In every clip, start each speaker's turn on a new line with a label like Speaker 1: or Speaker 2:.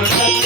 Speaker 1: Lord.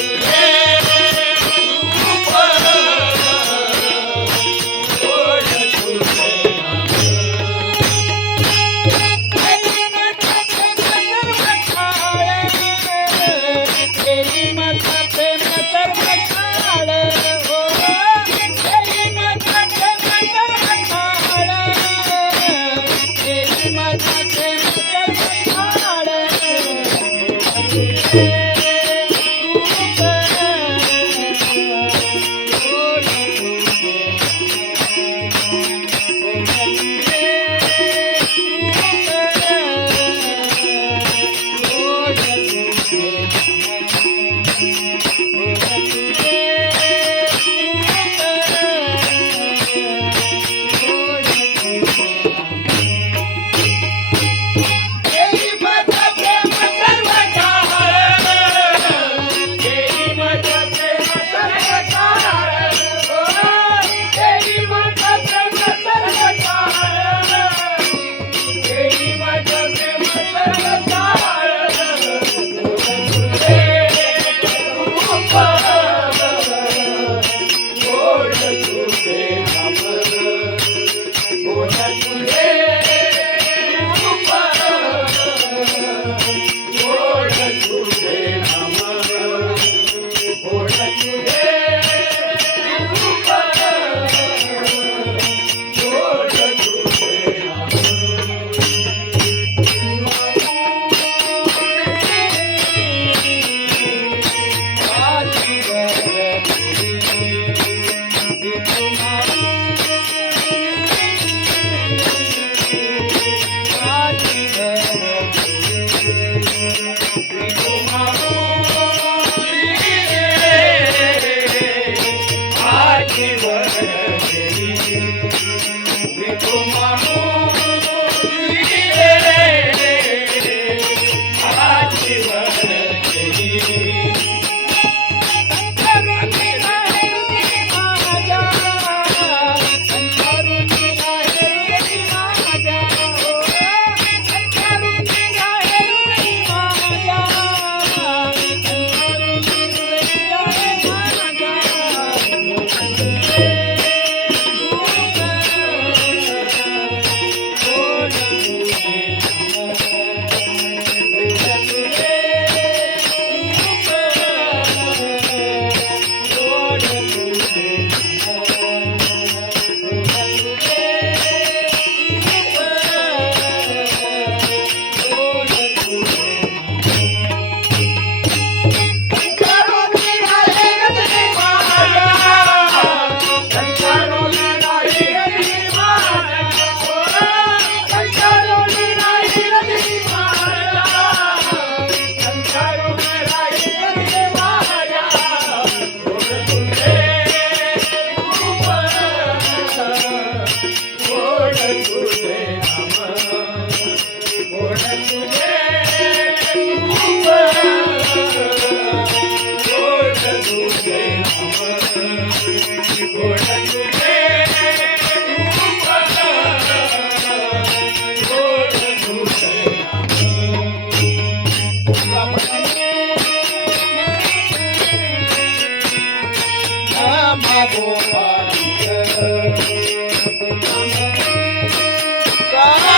Speaker 1: ಶಿವ ವಿಕುಮಾರ